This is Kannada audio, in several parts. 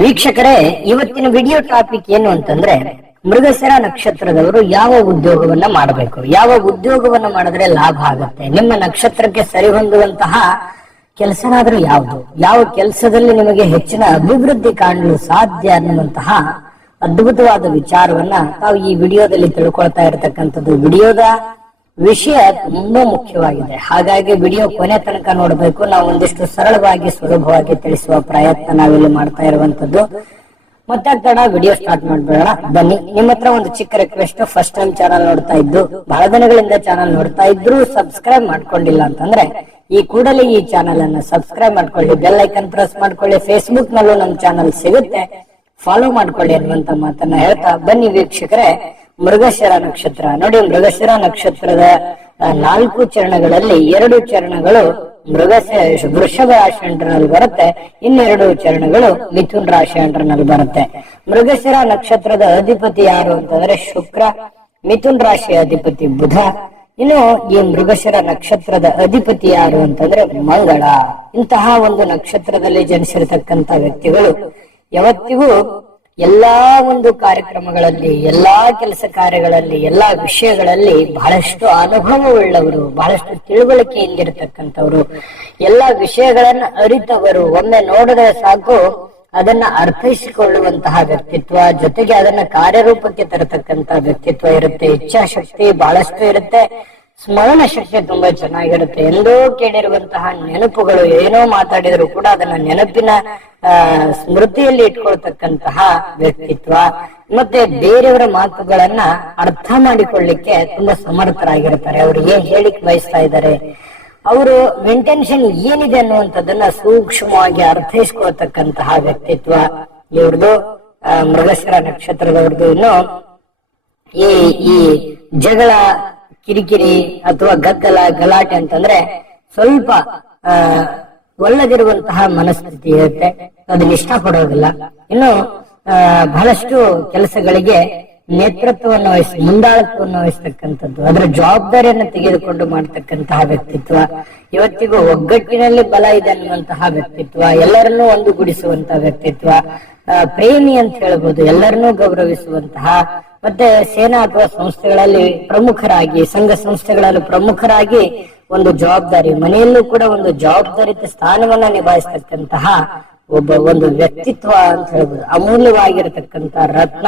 ವೀಕ್ಷಕರೇ, ಇವತ್ತಿನ ವಿಡಿಯೋ ಟಾಪಿಕ್ ಏನು ಅಂತಂದ್ರೆ, ಮೃಗಶಿರ ನಕ್ಷತ್ರದವರು ಯಾವ ಉದ್ಯೋಗವನ್ನ ಮಾಡಬೇಕು, ಯಾವ ಉದ್ಯೋಗವನ್ನ ಮಾಡಿದ್ರೆ ಲಾಭ ಆಗುತ್ತೆ, ನಿಮ್ಮ ನಕ್ಷತ್ರಕ್ಕೆ ಸರಿ ಹೊಂದುವಂತಹ ಕೆಲಸನಾದ್ರೂ ಯಾವುದು, ಯಾವ ಕೆಲಸದಲ್ಲಿ ನಿಮಗೆ ಹೆಚ್ಚಿನ ಅಭಿವೃದ್ಧಿ ಕಾಣಲು ಸಾಧ್ಯ ಅನ್ನುವಂತಹ ಅದ್ಭುತವಾದ ವಿಚಾರವನ್ನ ತಾವು ಈ ವಿಡಿಯೋದಲ್ಲಿ ತಿಳ್ಕೊಳ್ತಾ ಇರತಕ್ಕಂಥದ್ದು. ವಿಡಿಯೋದ ವಿಷಯ ತುಂಬಾ ಮುಖ್ಯವಾಗಿದೆ, ಹಾಗಾಗಿ ವಿಡಿಯೋ ಕೊನೆ ತನಕ ನೋಡಬೇಕು. ನಾವು ಒಂದಿಷ್ಟು ಸರಳವಾಗಿ ಸುಲಭವಾಗಿ ತಿಳಿಸುವ ಪ್ರಯತ್ನ ನಾವಿಲ್ಲಿ ಮಾಡ್ತಾ ಇರುವಂತದ್ದು. ಮತ್ತೆ ತಡ ವಿಡಿಯೋ ಸ್ಟಾರ್ಟ್ ಮಾಡ್ಬೇಡ, ಬನ್ನಿ. ನಿಮ್ಮ ಹತ್ರ ಒಂದು ಚಿಕ್ಕ ರಿಕ್ವೆಸ್ಟ್, ಫಸ್ಟ್ ಟೈಮ್ ಚಾನಲ್ ನೋಡ್ತಾ ಇದ್ದು ಬಹಳ ದಿನಗಳಿಂದ ಚಾನಲ್ ನೋಡ್ತಾ ಇದ್ರು ಸಬ್ಸ್ಕ್ರೈಬ್ ಮಾಡ್ಕೊಂಡಿಲ್ಲ ಅಂತಂದ್ರೆ ಈ ಕೂಡಲೇ ಈ ಚಾನಲ್ ಅನ್ನ ಸಬ್ಸ್ಕ್ರೈಬ್ ಮಾಡ್ಕೊಳ್ಳಿ, ಬೆಲ್ ಐಕನ್ ಪ್ರೆಸ್ ಮಾಡ್ಕೊಳ್ಳಿ. ಫೇಸ್ಬುಕ್ ನಲ್ಲೂ ನಮ್ಮ ಚಾನಲ್ ಸಿಗುತ್ತೆ, ಫಾಲೋ ಮಾಡ್ಕೊಳ್ಳಿ ಅನ್ನುವಂತ ಮಾತನ್ನ ಹೇಳ್ತಾ ಬನ್ನಿ ವೀಕ್ಷಕರೇ. ಮೃಗಶಿರ ನಕ್ಷತ್ರ ನೋಡಿ, ಮೃಗಶಿರ ನಕ್ಷತ್ರದ 4 ಚರಣಗಳಲ್ಲಿ 2 ಚರಣಗಳು ವೃಷಭ ರಾಶಿ ಅಂಟರ್ನಲ್ಲಿ ಬರುತ್ತೆ, ಇನ್ನೆರಡು ಚರಣಗಳು ಮಿಥುನ್ ರಾಶಿ ಅಂಟರ್ನಲ್ಲಿ ಬರುತ್ತೆ. ಮೃಗಶಿರ ನಕ್ಷತ್ರದ ಅಧಿಪತಿ ಯಾರು ಅಂತಂದ್ರೆ ಶುಕ್ರ, ಮಿಥುನ್ ರಾಶಿಯ ಅಧಿಪತಿ ಬುಧ. ಇನ್ನು ಈ ಮೃಗಶಿರ ನಕ್ಷತ್ರದ ಅಧಿಪತಿ ಯಾರು ಅಂತಂದ್ರೆ ಮಂಗಳ. ಇಂತಹ ಒಂದು ನಕ್ಷತ್ರದಲ್ಲಿ ಜನಿಸಿರತಕ್ಕಂತ ವ್ಯಕ್ತಿಗಳು ಯಾವತ್ತಿಗೂ ಎಲ್ಲಾ ಒಂದು ಕಾರ್ಯಕ್ರಮಗಳಲ್ಲಿ, ಎಲ್ಲಾ ಕೆಲಸ ಕಾರ್ಯಗಳಲ್ಲಿ, ಎಲ್ಲಾ ವಿಷಯಗಳಲ್ಲಿ ಬಹಳಷ್ಟು ಅನುಭವವುಳ್ಳವರು, ಬಹಳಷ್ಟು ತಿಳುವಳಿಕೆಯಿಂದಿರತಕ್ಕಂಥವ್ರು, ಎಲ್ಲಾ ವಿಷಯಗಳನ್ನ ಅರಿತವರು. ಒಮ್ಮೆ ನೋಡಿದ್ರೆ ಸಾಕು ಅದನ್ನ ಅರ್ಥೈಸಿಕೊಳ್ಳುವಂತಹ ವ್ಯಕ್ತಿತ್ವ, ಜೊತೆಗೆ ಅದನ್ನ ಕಾರ್ಯರೂಪಕ್ಕೆ ತರತಕ್ಕಂತ ವ್ಯಕ್ತಿತ್ವ ಇರುತ್ತೆ. ಇಚ್ಛಾಶಕ್ತಿ ಬಹಳಷ್ಟು ಇರುತ್ತೆ, ಸ್ಮರಣ ಶಕ್ತಿ ತುಂಬಾ ಚೆನ್ನಾಗಿರುತ್ತೆ. ಎಂದೋ ಕೇಳಿರುವಂತಹ ನೆನಪುಗಳು, ಏನೋ ಮಾತಾಡಿದ್ರು ಕೂಡ ಅದನ್ನ ನೆನಪಿನ ಸ್ಮೃತಿಯಲ್ಲಿ ಇಟ್ಕೊಳ್ತಕ್ಕಂತಹ ವ್ಯಕ್ತಿತ್ವ. ಮತ್ತೆ ಬೇರೆಯವರ ಮಾತುಗಳನ್ನ ಅರ್ಥ ಮಾಡಿಕೊಳ್ಳಿಕ್ಕೆ ತುಂಬಾ ಸಮರ್ಥರಾಗಿರ್ತಾರೆ. ಅವ್ರು ಏನ್ ಹೇಳಿಕ್ ಬಯಸ್ತಾ ಇದ್ದಾರೆ, ಅವರು ಇಂಟೆನ್ಷನ್ ಏನಿದೆ ಅನ್ನುವಂಥದ್ದನ್ನ ಸೂಕ್ಷ್ಮವಾಗಿ ಅರ್ಥೈಸ್ಕೊಳ್ತಕ್ಕಂತಹ ವ್ಯಕ್ತಿತ್ವ ಇವ್ರದ್ದು, ಮೃಗಶಿರ ನಕ್ಷತ್ರದವ್ರದ್ದು. ಇನ್ನು ಈ ಜಗಳ, ಕಿರಿಕಿರಿ ಅಥವಾ ಗದ್ದಲ, ಗಲಾಟೆ ಅಂತಂದ್ರೆ ಸ್ವಲ್ಪ ಒಳ್ಳದಿರುವಂತಹ ಮನಸ್ಥಿತಿ ಇರುತ್ತೆ, ಅದನ್ನ ಇಷ್ಟಪಡೋದಿಲ್ಲ. ಇನ್ನು ಬಹಳಷ್ಟು ಕೆಲಸಗಳಿಗೆ ನೇತೃತ್ವವನ್ನು ಮುಂದಾಳತ್ವವನ್ನು ವಹಿಸ್ತಕ್ಕಂಥದ್ದು, ಅದರ ಜವಾಬ್ದಾರಿಯನ್ನು ತೆಗೆದುಕೊಂಡು ಮಾಡತಕ್ಕಂತಹ ವ್ಯಕ್ತಿತ್ವ. ಇವತ್ತಿಗೂ ಒಗ್ಗಟ್ಟಿನಲ್ಲಿ ಬಲ ಇದೆ ಅನ್ನುವಂತಹ ವ್ಯಕ್ತಿತ್ವ, ಎಲ್ಲರನ್ನೂ ಒಂದುಗೂಡಿಸುವಂತಹ ವ್ಯಕ್ತಿತ್ವ, ಪ್ರೇಮಿ ಅಂತ ಹೇಳ್ಬೋದು, ಎಲ್ಲರನ್ನೂ ಗೌರವಿಸುವಂತಹ. ಮತ್ತೆ ಸೇನಾ ಅಥವಾ ಸಂಸ್ಥೆಗಳಲ್ಲಿ ಪ್ರಮುಖರಾಗಿ, ಸಂಘ ಸಂಸ್ಥೆಗಳಲ್ಲಿ ಪ್ರಮುಖರಾಗಿ ಒಂದು ಜವಾಬ್ದಾರಿ, ಮನೆಯಲ್ಲೂ ಕೂಡ ಒಂದು ಜವಾಬ್ದಾರಿತ ಸ್ಥಾನವನ್ನ ನಿಭಾಯಿಸ್ತಕ್ಕಂತಹ ಒಂದು ವ್ಯಕ್ತಿತ್ವ ಅಂತ ಹೇಳ್ಬೋದು. ಅಮೂಲ್ಯವಾಗಿರತಕ್ಕಂತ ರತ್ನ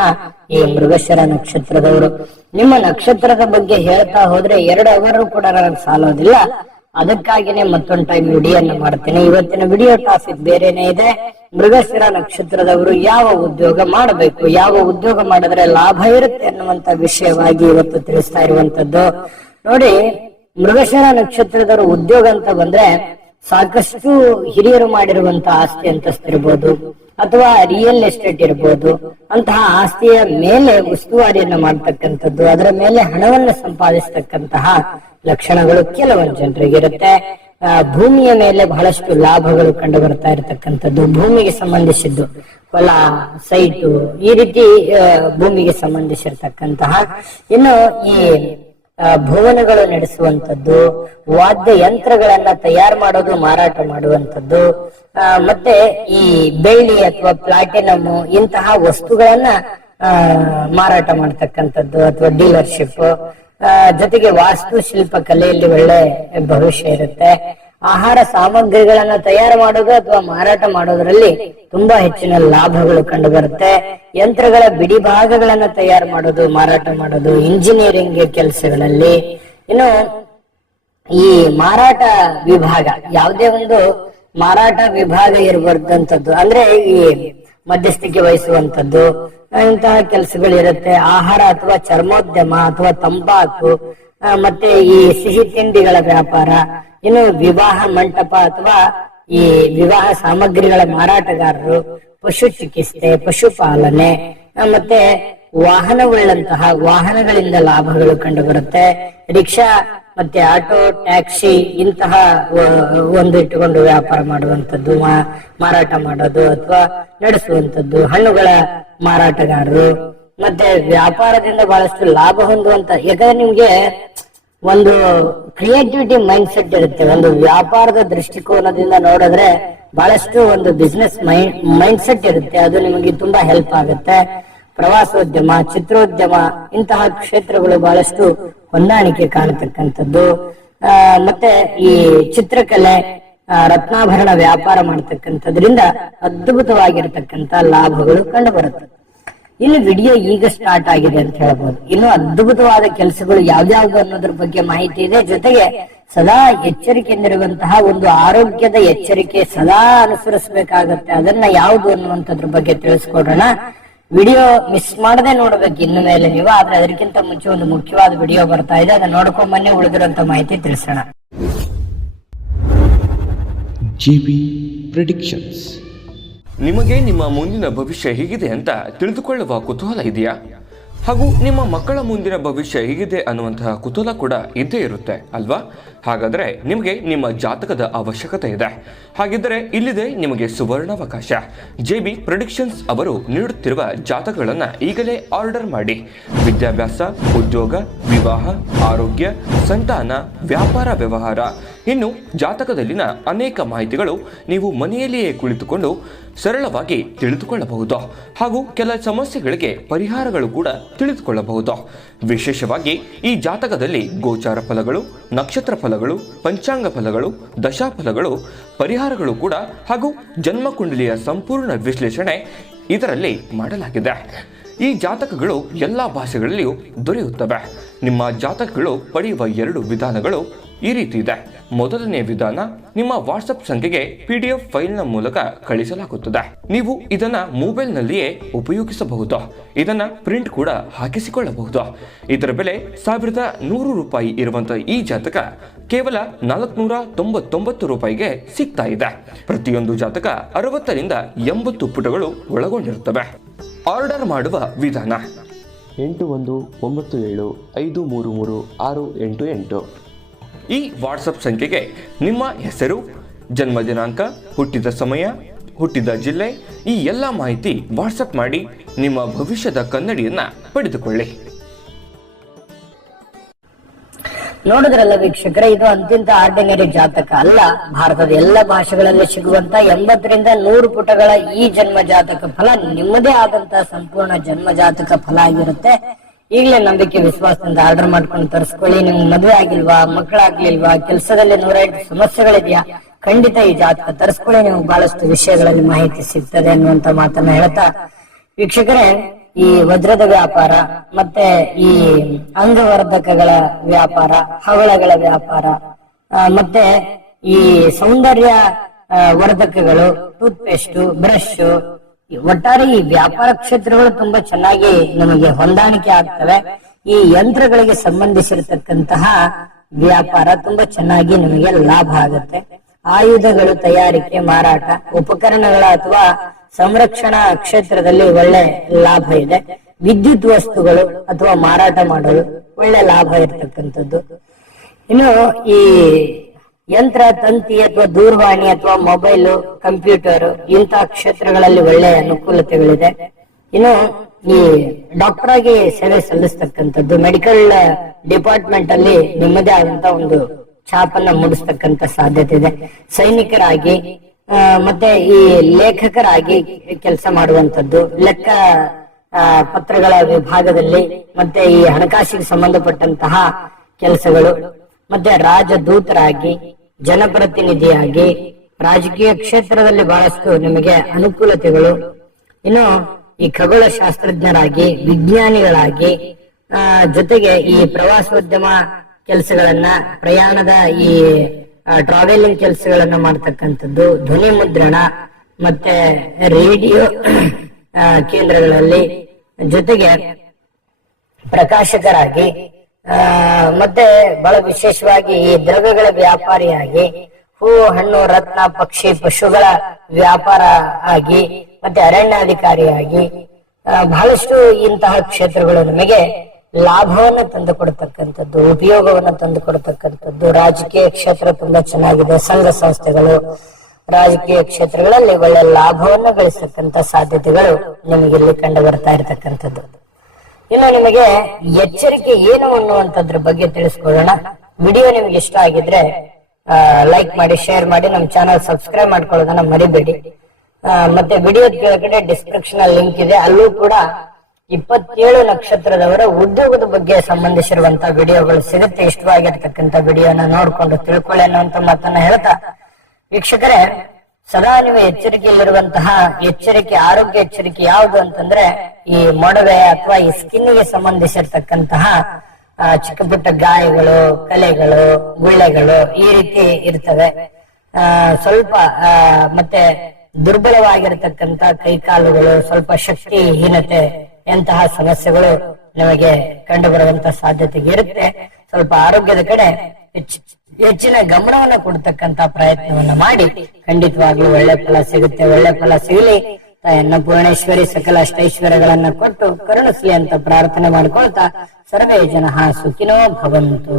ಈ ಮೃಗಶಿರ ನಕ್ಷತ್ರದವರು. ನಿಮ್ಮ ನಕ್ಷತ್ರದ ಬಗ್ಗೆ ಹೇಳ್ತಾ ಹೋದ್ರೆ 2 ಅವರು ಕೂಡ ನನಗೆ ಸಾಲೋದಿಲ್ಲ, ಅದಕ್ಕಾಗಿನೇ ಮತ್ತೊಂದು ಟೈಮ್ ವಿಡಿಯೋನ ಮಾಡ್ತೇನೆ. ಇವತ್ತಿನ ವಿಡಿಯೋ ಟಾಪಿಕ್ ಬೇರೆನೆ ಇದೆ. ಮೃಗಶಿರ ನಕ್ಷತ್ರದವರು ಯಾವ ಉದ್ಯೋಗ ಮಾಡಬೇಕು, ಯಾವ ಉದ್ಯೋಗ ಮಾಡಿದ್ರೆ ಲಾಭ ಇರುತ್ತೆ ಅನ್ನುವಂತ ವಿಷಯವಾಗಿ ಇವತ್ತು ತಿಳಿಸ್ತಾ ಇರುವಂತದ್ದು. ನೋಡಿ, ಮೃಗಶಿರ ನಕ್ಷತ್ರದವರು ಉದ್ಯೋಗ ಅಂತ ಬಂದ್ರೆ ಸಾಕಷ್ಟು ಹಿರಿಯರು ಮಾಡಿರುವಂತ ಆಸ್ತಿ ಅಂತಸ್ತಿರ್ಬೋದು, ಅಥವಾ ರಿಯಲ್ ಎಸ್ಟೇಟ್ ಇರ್ಬೋದು. ಅಂತಹ ಆಸ್ತಿಯ ಮೇಲೆ ಉಸ್ತುವಾರಿಯನ್ನ ಮಾಡ್ತಕ್ಕಂಥದ್ದು, ಅದರ ಮೇಲೆ ಹಣವನ್ನು ಸಂಪಾದಿಸ್ತಕ್ಕಂತಹ ಲಕ್ಷಣಗಳು ಕೆಲವೊಂದು ಜನರಿಗೆ ಇರುತ್ತೆ. ಭೂಮಿಯ ಮೇಲೆ ಬಹಳಷ್ಟು ಲಾಭಗಳು ಕಂಡು ಬರ್ತಾ ಇರತಕ್ಕಂಥದ್ದು, ಭೂಮಿಗೆ ಸಂಬಂಧಿಸಿದ್ದು, ಹೊಲ, ಸೈಟು, ಈ ರೀತಿ ಭೂಮಿಗೆ ಸಂಬಂಧಿಸಿರ್ತಕ್ಕಂತಹ. ಇನ್ನು ಈ ಭವನಗಳು ನಡೆಸುವಂತದ್ದು, ವಾದ್ಯ ಯಂತ್ರಗಳನ್ನ ತಯಾರು ಮಾಡೋದು, ಮಾರಾಟ ಮಾಡುವಂತದ್ದು, ಮತ್ತೆ ಈ ಬೆಳ್ಳಿ ಅಥವಾ ಪ್ಲಾಟಿನಮ್ ಇಂತಹ ವಸ್ತುಗಳನ್ನ ಮಾರಾಟ ಮಾಡ್ತಕ್ಕಂಥದ್ದು ಅಥವಾ ಡೀಲರ್ಶಿಪ್. ಜೊತೆಗೆ ವಾಸ್ತುಶಿಲ್ಪ ಕಲೆಯಲ್ಲಿ ಒಳ್ಳೆ ಭವಿಷ್ಯ ಇರುತ್ತೆ. ಆಹಾರ ಸಾಮಗ್ರಿಗಳನ್ನ ತಯಾರು ಮಾಡೋದು ಅಥವಾ ಮಾರಾಟ ಮಾಡೋದ್ರಲ್ಲಿ ತುಂಬಾ ಹೆಚ್ಚಿನ ಲಾಭಗಳು ಕಂಡು ಬರುತ್ತೆ. ಯಂತ್ರಗಳ ಬಿಡಿ ಭಾಗಗಳನ್ನ ತಯಾರು ಮಾಡೋದು, ಮಾರಾಟ ಮಾಡೋದು, ಇಂಜಿನಿಯರಿಂಗ್ ಕೆಲಸಗಳಲ್ಲಿ. ಇನ್ನು ಈ ಮಾರಾಟ ವಿಭಾಗ, ಯಾವುದೇ ಒಂದು ಮಾರಾಟ ವಿಭಾಗ ಇರಬಾರ್ದಂಥದ್ದು, ಅಂದ್ರೆ ಈ ಮಧ್ಯಸ್ಥಿಕೆ ವಹಿಸುವಂತದ್ದು, ಇಂತಹ ಕೆಲಸಗಳಿರುತ್ತೆ. ಆಹಾರ ಅಥವಾ ಚರ್ಮೋದ್ಯಮ ಅಥವಾ ತಂಬಾಕು, ಮತ್ತೆ ಈ ಸಿಹಿ ತಿಂಡಿಗಳ ವ್ಯಾಪಾರ. ಇನ್ನು ವಿವಾಹ ಮಂಟಪ ಅಥವಾ ಈ ವಿವಾಹ ಸಾಮಗ್ರಿಗಳ ಮಾರಾಟಗಾರರು, ಪಶು ಚಿಕಿತ್ಸೆ, ಪಶುಪಾಲನೆ, ಮತ್ತೆ ವಾಹನವುಳ್ಳಂತಹ ವಾಹನಗಳಿಂದ ಲಾಭಗಳು ಕಂಡು ಬರುತ್ತೆ. ರಿಕ್ಷಾ ಮತ್ತೆ ಆಟೋ, ಟ್ಯಾಕ್ಸಿ ಇಂತಹ ಒಂದು ಇಟ್ಟುಕೊಂಡು ವ್ಯಾಪಾರ ಮಾಡುವಂತದ್ದು, ಮಾರಾಟ ಮಾಡೋದು ಅಥವಾ ನಡೆಸುವಂತದ್ದು. ಹಣ್ಣುಗಳ ಮಾರಾಟಗಾರರು, ಮತ್ತೆ ವ್ಯಾಪಾರದಿಂದ ಬಹಳಷ್ಟು ಲಾಭ ಹೊಂದುವಂತ. ಯಾಕಂದ್ರೆ ನಿಮ್ಗೆ ಒಂದು ಕ್ರಿಯೇಟಿವಿಟಿ ಮೈಂಡ್ ಸೆಟ್ ಇರುತ್ತೆ. ಒಂದು ವ್ಯಾಪಾರದ ದೃಷ್ಟಿಕೋನದಿಂದ ನೋಡಿದ್ರೆ ಬಹಳಷ್ಟು ಒಂದು ಬಿಸ್ನೆಸ್ ಮೈಂಡ್ ಸೆಟ್ ಇರುತ್ತೆ. ಅದು ನಿಮಗೆ ತುಂಬಾ ಹೆಲ್ಪ್ ಆಗುತ್ತೆ. ಪ್ರವಾಸೋದ್ಯಮ, ಚಿತ್ರೋದ್ಯಮ ಇಂತಹ ಕ್ಷೇತ್ರಗಳು ಬಹಳಷ್ಟು ಹೊಂದಾಣಿಕೆ ಕಾಣತಕ್ಕಂಥದ್ದು. ಮತ್ತೆ ಈ ಚಿತ್ರಕಲೆ, ರತ್ನಾಭರಣ ವ್ಯಾಪಾರ ಮಾಡ್ತಕ್ಕಂಥದ್ರಿಂದ ಅದ್ಭುತವಾಗಿರತಕ್ಕಂತ ಲಾಭಗಳು ಕಂಡು ಬರುತ್ತೆ. ಇಲ್ಲಿ ವಿಡಿಯೋ ಈಗ ಸ್ಟಾರ್ಟ್ ಆಗಿದೆ ಅಂತ ಹೇಳ್ಬೋದು. ಇನ್ನು ಅದ್ಭುತವಾದ ಕೆಲಸಗಳು ಯಾವ್ಯಾವ್ದು ಅನ್ನೋದ್ರ ಬಗ್ಗೆ ಮಾಹಿತಿ ಇದೆ. ಜೊತೆಗೆ ಸದಾ ಎಚ್ಚರಿಕೆಯಿಂದಿರುವಂತಹ ಒಂದು ಆರೋಗ್ಯದ ಎಚ್ಚರಿಕೆ ಸದಾ ಅನುಸರಿಸಬೇಕಾಗತ್ತೆ. ಅದನ್ನ ಯಾವುದು ಅನ್ನುವಂಥದ್ರ ಬಗ್ಗೆ ತಿಳಿಸ್ಕೊಡೋಣ. ವಿಡಿಯೋ ಮಿಸ್ ಮಾಡದೆ ನೋಡ್ಬೇಕು ಇನ್ನು ಮೇಲೆ ನೀವು. ಆದ್ರೆ ಅದಕ್ಕಿಂತ ಮುಂಚೆ ಒಂದು ಮುಖ್ಯವಾದ ವಿಡಿಯೋ ಬರ್ತಾ ಇದೆ, ಅದನ್ನ ನೋಡ್ಕೊಂಡ್ ಬನ್ನಿ. ಉಳಿದಿರುವಂತ ಮಾಹಿತಿ ತಿಳಿಸೋಣ. GB predictions. ನಿಮಗೆ ನಿಮ್ಮ ಮುಂದಿನ ಭವಿಷ್ಯ ಹೇಗಿದೆ ಅಂತ ತಿಳಿದುಕೊಳ್ಳುವ ಕುತೂಹಲ ಇದೆಯಾ? ಹಾಗೂ ನಿಮ್ಮ ಮಕ್ಕಳ ಮುಂದಿನ ಭವಿಷ್ಯ ಹೇಗಿದೆ ಅನ್ನುವಂತಹ ಕುತೂಹಲ ಕೂಡ ಇದ್ದೇ ಇರುತ್ತೆ ಅಲ್ವಾ? ಹಾಗಾದರೆ ನಿಮಗೆ ನಿಮ್ಮ ಜಾತಕದ ಅವಶ್ಯಕತೆ ಇದೆ. ಹಾಗಿದ್ದರೆ ಇಲ್ಲಿದೆ ನಿಮಗೆ ಸುವರ್ಣಾವಕಾಶ. JB ಪ್ರೆಡಿಕ್ಷನ್ಸ್ ಅವರು ನೀಡುತ್ತಿರುವ ಜಾತಕಗಳನ್ನು ಈಗಲೇ ಆರ್ಡರ್ ಮಾಡಿ. ವಿದ್ಯಾಭ್ಯಾಸ, ಉದ್ಯೋಗ, ವಿವಾಹ, ಆರೋಗ್ಯ, ಸಂತಾನ, ವ್ಯಾಪಾರ ವ್ಯವಹಾರ, ಇನ್ನು ಜಾತಕದಲ್ಲಿನ ಅನೇಕ ಮಾಹಿತಿಗಳು ನೀವು ಮನೆಯಲ್ಲಿಯೇ ಕುಳಿತುಕೊಂಡು ಸರಳವಾಗಿ ತಿಳಿದುಕೊಳ್ಳಬಹುದು. ಹಾಗೂ ಕೆಲ ಸಮಸ್ಯೆಗಳಿಗೆ ಪರಿಹಾರಗಳು ಕೂಡ ತಿಳಿದುಕೊಳ್ಳಬಹುದು. ವಿಶೇಷವಾಗಿ ಈ ಜಾತಕದಲ್ಲಿ ಗೋಚಾರ ಫಲಗಳು, ನಕ್ಷತ್ರ ಫಲಗಳು, ಪಂಚಾಂಗ ಫಲಗಳು, ದಶಾಫಲಗಳು, ಪರಿಹಾರಗಳು ಕೂಡ ಹಾಗೂ ಜನ್ಮಕುಂಡಲಿಯ ಸಂಪೂರ್ಣ ವಿಶ್ಲೇಷಣೆ ಇದರಲ್ಲಿ ಮಾಡಲಾಗಿದೆ. ಈ ಜಾತಕಗಳು ಎಲ್ಲ ಭಾಷೆಗಳಲ್ಲಿಯೂ ದೊರೆಯುತ್ತವೆ. ನಿಮ್ಮ ಜಾತಕಗಳು ಪಡೆಯುವ 2 ವಿಧಾನಗಳು ಈ ರೀತಿ ಇದೆ. ಮೊದಲನೇ ವಿಧಾನ, ನಿಮ್ಮ ವಾಟ್ಸಪ್ ಸಂಖ್ಯೆಗೆ PDF ಫೈಲ್ನ ಮೂಲಕ ಕಳಿಸಲಾಗುತ್ತದೆ. ನೀವು ಇದನ್ನ ಮೊಬೈಲ್ನಲ್ಲಿಯೇ ಉಪಯೋಗಿಸಬಹುದು. ಇದನ್ನ ಪ್ರಿಂಟ್ ಕೂಡ ಹಾಕಿಸಿಕೊಳ್ಳಬಹುದು. ಇದರ ಬೆಲೆ 1100 ರೂಪಾಯಿ ಇರುವಂತಹ ಈ ಜಾತಕ ಕೇವಲ 499 ರೂಪಾಯಿಗೆ ಸಿಗ್ತಾ ಇದೆ. ಪ್ರತಿಯೊಂದು ಜಾತಕ 60 ರಿಂದ 80 ಪುಟಗಳು ಒಳಗೊಂಡಿರುತ್ತವೆ. ಆರ್ಡರ್ ಮಾಡುವ ವಿಧಾನ: 8197533688. ಈ ವಾಟ್ಸಪ್ ಸಂಖ್ಯೆಗೆ ನಿಮ್ಮ ಹೆಸರು, ಜನ್ಮ ದಿನಾಂಕ, ಹುಟ್ಟಿದ ಸಮಯ, ಹುಟ್ಟಿದ ಜಿಲ್ಲೆ ಈ ಎಲ್ಲ ಮಾಹಿತಿ ವಾಟ್ಸಪ್ ಮಾಡಿ ನಿಮ್ಮ ಭವಿಷ್ಯದ ಕನ್ನಡಿಯನ್ನ ಪಡೆದುಕೊಳ್ಳಿ. ನೋಡಿದ್ರಲ್ಲ ವೀಕ್ಷಕರೇ, ಇದು ಅಂತಿಂತ ಆರ್ಡಿನರಿ ಜಾತಕ ಅಲ್ಲ. ಭಾರತದ ಎಲ್ಲ ಭಾಷೆಗಳಲ್ಲಿ ಸಿಗುವಂತ 80 ರಿಂದ 100 ಪುಟಗಳ ಈ ಜನ್ಮ ಜಾತಕ ಫಲ ನಿಮ್ಮದೇ ಆದಂತಹ ಸಂಪೂರ್ಣ ಜನ್ಮ ಜಾತಕ ಫಲ ಆಗಿರುತ್ತೆ. ಈಗಲೇ ನಂಬಿಕೆ ವಿಶ್ವಾಸದಿಂದ ಆರ್ಡರ್ ಮಾಡ್ಕೊಂಡು ತರಿಸ್ಕೊಳ್ಳಿ. ನಿಮ್ಗೆ ಮದುವೆ ಆಗಿಲ್ವಾ, ಮಕ್ಕಳಾಗ್ಲಿಲ್ವಾ, ಕೆಲಸದಲ್ಲಿ 108 ಸಮಸ್ಯೆಗಳಿದೆಯಾ, ಖಂಡಿತ ಈ ಜಾತಕ ತರಿಸ್ಕೊಳ್ಳಿ. ನಿಮ್ಗೆ ಬಹಳಷ್ಟು ವಿಷಯಗಳಲ್ಲಿ ಮಾಹಿತಿ ಸಿಗ್ತದೆ ಅನ್ನುವಂತ ಮಾತನ್ನ ಹೇಳ್ತಾ, ವೀಕ್ಷಕರೇ, ಈ ವಜ್ರದ ವ್ಯಾಪಾರ ಮತ್ತೆ ಈ ಅಂಗವರ್ಧಕಗಳ ವ್ಯಾಪಾರ, ಹವಳಗಳ ವ್ಯಾಪಾರ, ಮತ್ತೆ ಈ ಸೌಂದರ್ಯ ವರ್ಧಕಗಳು, ಟೂತ್ ಪೇಸ್ಟ್, ಬ್ರಷ್, ಒಟ್ಟಾರೆ ಈ ವ್ಯಾಪಾರ ಕ್ಷೇತ್ರಗಳು ತುಂಬಾ ಚೆನ್ನಾಗಿ ನಮಗೆ ಹೊಂದಾಣಿಕೆ ಆಗ್ತವೆ. ಈ ಯಂತ್ರಗಳಿಗೆ ಸಂಬಂಧಿಸಿರತಕ್ಕಂತಹ ವ್ಯಾಪಾರ ತುಂಬಾ ಚೆನ್ನಾಗಿ ನಮಗೆ ಲಾಭ ಆಗುತ್ತೆ. ಆಯುಧಗಳು ತಯಾರಿಕೆ, ಮಾರಾಟ, ಉಪಕರಣಗಳ ಅಥವಾ ಸಂರಕ್ಷಣಾ ಕ್ಷೇತ್ರದಲ್ಲಿ ಒಳ್ಳೆ ಲಾಭ ಇದೆ. ವಿದ್ಯುತ್ ವಸ್ತುಗಳು ಅಥವಾ ಮಾರಾಟ ಮಾಡಲು ಒಳ್ಳೆ ಲಾಭ ಇರತಕ್ಕಂಥದ್ದು. ಇನ್ನು ಈ ಯಂತ್ರ ತಂತಿ ಅಥವಾ ದೂರವಾಣಿ ಅಥವಾ ಮೊಬೈಲ್, ಕಂಪ್ಯೂಟರ್ ಇಂತಹ ಕ್ಷೇತ್ರಗಳಲ್ಲಿ ಒಳ್ಳೆಯ ಅನುಕೂಲತೆಗಳಿದೆ. ಇನ್ನು ಈ ಡಾಕ್ಟರ್ ಆಗಿ ಸೇವೆ ಸಲ್ಲಿಸ್ತಕ್ಕಂಥದ್ದು, ಮೆಡಿಕಲ್ ಡಿಪಾರ್ಟ್ಮೆಂಟ್ ಅಲ್ಲಿ ನಿಮ್ಮದೇ ಆದಂತ ಒಂದು ಛಾಪನ್ನ ಮೂಡಿಸ್ತಕ್ಕಂಥ ಸಾಧ್ಯತೆ ಇದೆ. ಸೈನಿಕರಾಗಿ ಮತ್ತೆ ಈ ಲೇಖಕರಾಗಿ ಕೆಲಸ ಮಾಡುವಂತದ್ದು, ಲೆಕ್ಕ ಪತ್ರಗಳ ವಿಭಾಗದಲ್ಲಿ ಮತ್ತೆ ಈ ಹಣಕಾಸಿಗೆ ಸಂಬಂಧಪಟ್ಟಂತಹ ಕೆಲಸಗಳು, ಮತ್ತೆ ರಾಜದೂತರಾಗಿ, ಜನಪ್ರತಿನಿಧಿಯಾಗಿ, ರಾಜಕೀಯ ಕ್ಷೇತ್ರದಲ್ಲಿ ಬಹಳಷ್ಟು ನಿಮಗೆ ಅನುಕೂಲತೆಗಳು. ಇನ್ನು ಈ ಖಗೋಳ ಶಾಸ್ತ್ರಜ್ಞರಾಗಿ, ವಿಜ್ಞಾನಿಗಳಾಗಿ, ಜೊತೆಗೆ ಈ ಪ್ರವಾಸೋದ್ಯಮ ಕೆಲಸಗಳನ್ನ, ಪ್ರಯಾಣದ ಈ ಟ್ರಾವೆಲಿಂಗ್ ಕೆಲಸಗಳನ್ನ ಮಾಡ್ತಕ್ಕಂಥದ್ದು, ಧ್ವನಿ ಮುದ್ರಣ ಮತ್ತೆ ರೇಡಿಯೋ ಕೇಂದ್ರಗಳಲ್ಲಿ, ಜೊತೆಗೆ ಪ್ರಕಾಶಕರಾಗಿ, ಮತ್ತೆ ಬಹಳ ವಿಶೇಷವಾಗಿ ಈ ದ್ರವ್ಯಗಳ ವ್ಯಾಪಾರಿಯಾಗಿ, ಹೂ, ಹಣ್ಣು, ರತ್ನ, ಪಕ್ಷಿ, ಪಶುಗಳ ವ್ಯಾಪಾರ ಆಗಿ, ಮತ್ತೆ ಅರಣ್ಯಾಧಿಕಾರಿಯಾಗಿ ಬಹಳಷ್ಟು ಇಂತಹ ಕ್ಷೇತ್ರಗಳು ನಮಗೆ ಲಾಭವನ್ನು ತಂದು ಕೊಡ್ತಕ್ಕಂಥದ್ದು, ಉಪಯೋಗವನ್ನು ತಂದು ಕೊಡ್ತಕ್ಕಂಥದ್ದು. ರಾಜಕೀಯ ಕ್ಷೇತ್ರ ತುಂಬಾ ಚೆನ್ನಾಗಿದೆ. ಸಂಘ ಸಂಸ್ಥೆಗಳು, ರಾಜಕೀಯ ಕ್ಷೇತ್ರಗಳಲ್ಲಿ ಒಳ್ಳೆ ಲಾಭವನ್ನು ಗಳಿಸತಕ್ಕಂತ ಸಾಧ್ಯತೆಗಳು ನಿಮಗೆ ಇಲ್ಲಿ ಕಂಡು ಬರ್ತಾ ಇರತಕ್ಕಂಥದ್ದು. ಇನ್ನು ನಿಮಗೆ ಎಚ್ಚರಿಕೆ ಏನು ಅನ್ನುವಂಥದ್ರ ಬಗ್ಗೆ ತಿಳಿಸ್ಕೊಡೋಣ. ವಿಡಿಯೋ ನಿಮ್ಗೆ ಇಷ್ಟ ಆಗಿದ್ರೆ ಲೈಕ್ ಮಾಡಿ, ಶೇರ್ ಮಾಡಿ, ನಮ್ಮ ಚಾನಲ್ ಸಬ್ಸ್ಕ್ರೈಬ್ ಮಾಡ್ಕೊಳ್ಳೋದನ್ನ ಮರಿಬೇಡಿ. ಮತ್ತೆ ವಿಡಿಯೋದ ಕೆಳಗಡೆ ಡಿಸ್ಕ್ರಿಪ್ಷನ್ ಅಲ್ಲಿ ಲಿಂಕ್ ಇದೆ, ಅಲ್ಲೂ ಕೂಡ 27 ನಕ್ಷತ್ರದವರ ಉದ್ಯೋಗದ ಬಗ್ಗೆ ಸಂಬಂಧಿಸಿರುವಂತಹ ವಿಡಿಯೋಗಳು ಸಿಗುತ್ತೆ. ಇಷ್ಟವಾಗಿರ್ತಕ್ಕಂಥ ವಿಡಿಯೋನ ನೋಡ್ಕೊಂಡು ತಿಳ್ಕೊಳ್ಳಿ ಅನ್ನುವಂತ ಮಾತನ್ನ ಹೇಳ್ತಾ, ವೀಕ್ಷಕರೇ, ಸದಾ ನೀವು ಎಚ್ಚರಿಕೆಯಲ್ಲಿರುವಂತಹ ಆರೋಗ್ಯ ಎಚ್ಚರಿಕೆ ಯಾವುದು ಅಂತಂದ್ರೆ ಈ ಮೊಡವೆ ಅಥವಾ ಈ ಸ್ಕಿನ್ಗೆ ಸಂಬಂಧಿಸಿರ್ತಕ್ಕಂತಹ ಚಿಕ್ಕ ಪುಟ್ಟ ಗಾಯಗಳು, ಕಲೆಗಳು, ಗುಳ್ಳೆಗಳು ಈ ರೀತಿ ಇರ್ತವೆ. ಸ್ವಲ್ಪ ಮತ್ತೆ ದುರ್ಬಲವಾಗಿರತಕ್ಕಂತ ಕೈಕಾಲುಗಳು, ಸ್ವಲ್ಪ ಶಕ್ತಿಹೀನತೆ ಎಂತಹ ಸಮಸ್ಯೆಗಳು ನಿಮಗೆ ಕಂಡು ಬರುವಂತ ಸಾಧ್ಯತೆ ಇರುತ್ತೆ. ಸ್ವಲ್ಪ ಆರೋಗ್ಯದ ಕಡೆ ಹೆಚ್ಚಿನ ಗಮನವನ್ನ ಕೊಡ್ತಕ್ಕಂತ ಪ್ರಯತ್ನವನ್ನ ಮಾಡಿ, ಖಂಡಿತವಾಗ್ಲೂ ಒಳ್ಳೆ ಫಲ ಸಿಗುತ್ತೆ. ಒಳ್ಳೆ ಫಲ ಸಿಗಲಿ, ಅನ್ನಪೂರ್ಣೇಶ್ವರಿ ಸಕಲ ಅಷ್ಟೈಶ್ವರ್ಯಗಳನ್ನ ಕೊಟ್ಟು ಕರುಣಿಸ್ಲಿ ಅಂತ ಪ್ರಾರ್ಥನೆ ಮಾಡ್ಕೊಳ್ತಾ, ಸರ್ವೇ ಜನಃ ಸುಖಿನೋ ಭವಂತು.